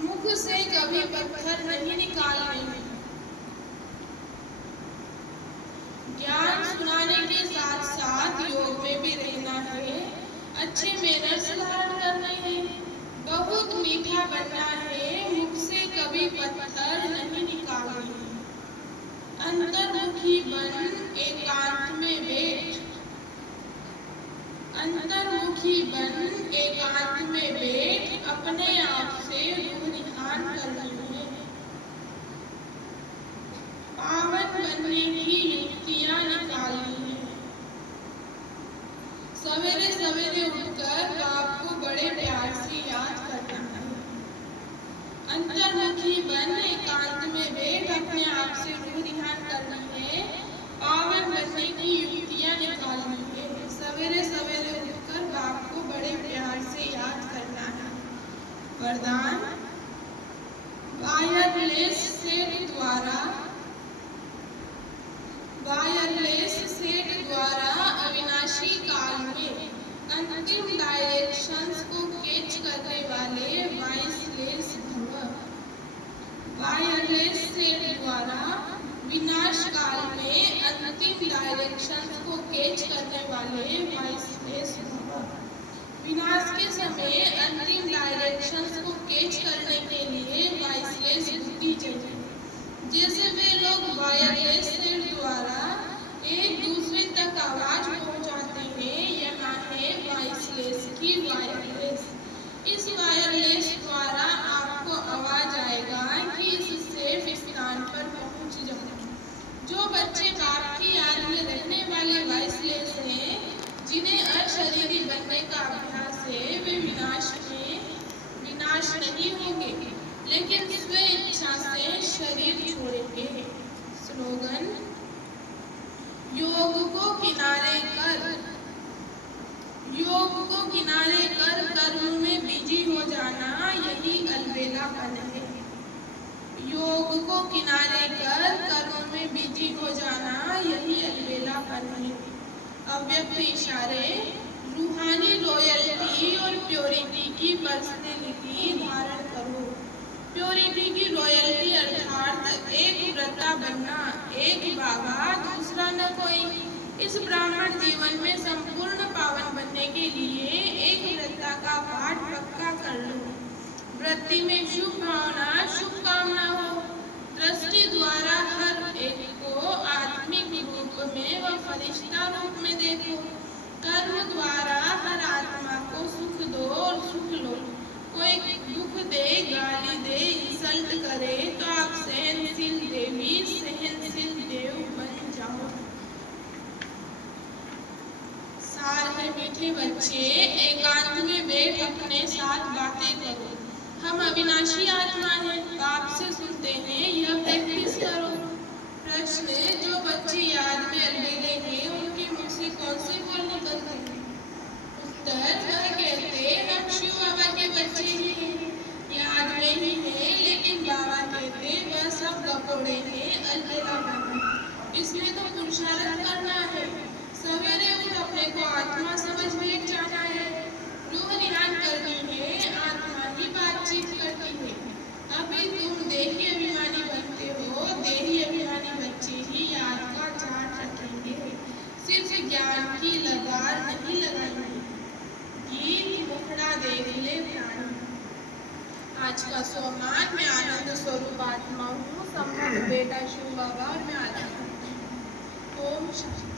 मुख से कभी पत्थर नहीं निकालने। ज्ञान सुनाने के साथ साथ योग में भी रहना है। अच्छे मैनर्स धारण करने हैं। बहुत मीठा बनना है। मुख से कभी पत्थर नहीं निकालने। अंतर्मुखी बन एकांत में बैठ। अंतर्मुखी बन एकांत में बैठ अपने आप से रूह निहान करनी है। पावन बनने की युक्तियां निकालनी है। सवेरे सवेरे उठकर बाप को बड़े प्यार से याद करना है। अंतर्मुखी बन एकांत में बैठ अपने आप से रूह निहान करनी है। पावन बनने की युक्तियां निकालनी है। सवेरे सवेरे उठकर बाप को बड़े प्यार से याद करना है। वरदान वायरलेस सेट द्वारा अविनाशी काल में अंतिम डायरेक्शंस को कैच करने वाले वाइसलेस भव। वायरलेस सेट द्वारा विनाश काल में अंतिम डायरेक्शंस को कैच करने वाले वाइसलेस भव। विनाश के समय अंतिम डायरेक्शंस को कैच करने के लिए वाइसलेस बुद्धि चाहिए। जैसे वे लोग वायरलेस सेट द्वारा एक दूसरे तक आवाज पहुंचाते हैं, यहाँ है वाइसलेस की वायरलेस। इस वायरलेस द्वारा आपको आवाज आएगा कि इस सेफ स्थान पर पहुंच जाओ। जो बच्चे बाप की याद में रहने वाले वाइसलेस हैं, जिन्हें अशरीरी बनने का अभ्यास है, वे विनाश नहीं होंगे, लेकिन स्व इच्छा से शरीर छोड़ेंगे। स्लोगन योग को किनारे कर कर्म में बिजी हो जाना, यही अलबेलापन है। योग को किनारे कर कर्म में बिजी हो जाना, यही अलबेलापन है। अव्यक्त इशारे रूहानी रॉयल्टी और प्योरिटी की पर्सनैलिटी धारण करो। प्योरिटी की रॉयल्टी अर्थात एक व्रता बनना, एक बाबा दूसरा न कोई। इस ब्राह्मण जीवन में संपूर्ण पावन बनने के लिए एक व्रता का पाठ पक्का कर लो। वृत्ति में शुभ भावना, शुभ कामना हो। दृष्टि द्वारा हर एक को आत्मिक रूप में व फरिश्ता रूप में देखो। कर्म द्वारा हर आत्मा को सुख दो और सुख लो। कोई दुख दे, गाली दे, इंसल्ट करे तो आप सहनशील देवी, सहनशील देव बन जाओ। सार है मीठे बच्चे, एकांत में बैठ अपने साथ बातें करो। हम अविनाशी आत्मा हैं, बाप से सुनते हैं, यह प्रैक्टिस करो। प्रश्न जो बच्चे याद में अलबेले हैं, उनके मुख से कौन से बोल निकलते हैं? उत्तर वह कहते हम शिव बाबा के बच्चे ही हैं, याद में ही हैं, लेकिन बाबा कहते वह सब गपोड़े हैं, अलबेलापन। इसमें तो पुरुषार्थ करना है। सवेरे उठ अपने को आत्मा समझ बैठ जाना है। रूह निहान करनी है। आत्मा ही बातचीत करती है। अभी तुम देही अभिमानी बनते हो, देही अभिमानी बच्चे ही याद का चार्ट रखेंगे। सिर्फ ज्ञान की लगार नहीं लगाएंगे। गीत मुखड़ा देख ले प्राणी। आज का सोमवार मैं आनंद स्वरूप आत्मा हूँ, संबंध बेटा शिव बाबा और मैं आत्मा हूँ। ओम शांति।